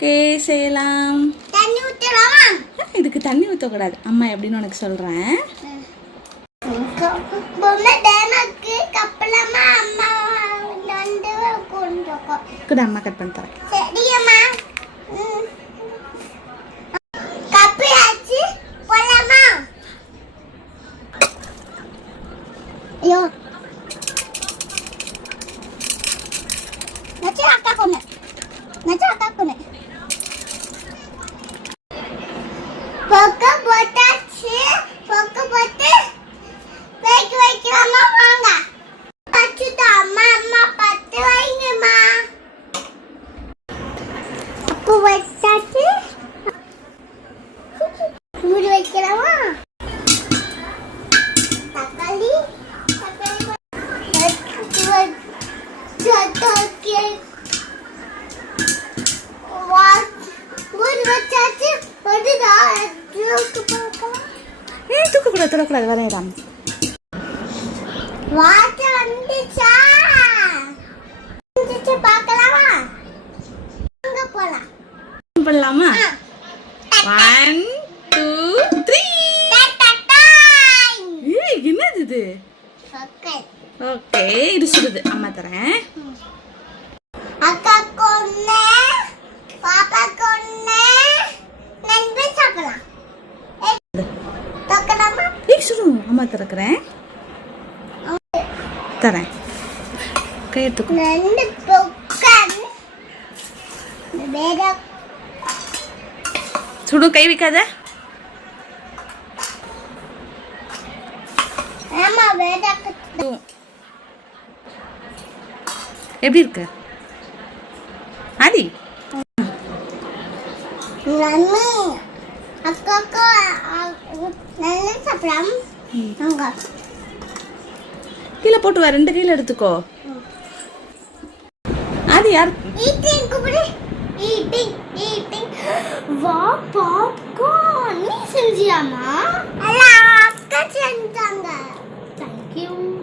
Okay செய்யலாம். தண்ணி ஊத்தலாமா? இதுக்கு தண்ணி ஊற்றக்கூடாது. அம்மா எப்படின்னு உனக்கு சொல்கிறேன். பொம்மை டேமக்கு கப்பலமா அம்மா வந்து கொஞ்சம் கூட அம்மா கட் பண்ணி தரேன். சரியாம்மா. கப்பு ஆச்சு போலாமா? ஐயோ நச்சு அக்கா கொண்டு பொக்க போட்டாச்சு. பொக்க போட்டு வைக்கலாமா? வாங்க பச்சுதா அம்மா பத்து வைங்கம்மா. அப்போ வச்சாச்சு. மூடி வைக்கலாமா? தக்காளி வச்சாச்சு. தொடக்கூடாது வரையலாம். வாட்ட வந்துச்சா? வந்துச்சு பார்க்கலாமா? அங்க போலாம். பண்ணலாமா? 1 2 3. என்னது இது? ஓகே இது சுடுது. அம்மா தரேன். அக்கா கொன்ன பாப்பா கொன்ன நண்பே சாப்பிடலாம். தக்கலாமா? சுடு. அம்மா திறக்கிறேன். தரேன். கை எடுத்துக்கோ. ரெண்டு பொக்கன் வேற சுடு. கை வைக்காத. ஆமா வேற எப்படி இருக்கு ஆதி? மம்மி அக்கா நல்ல சாப்பிடலாம். அங்க கீழே போட்டு வா. 2 கீழே எடுத்துக்கோ. ஆதி யார்? ஈட்டிங் குபடி ஈட்டிங் வா பாப்கார்ன் நீ செஞ்சியாமா? அல்ல அக்கா செஞ்சாங்க. Thank you.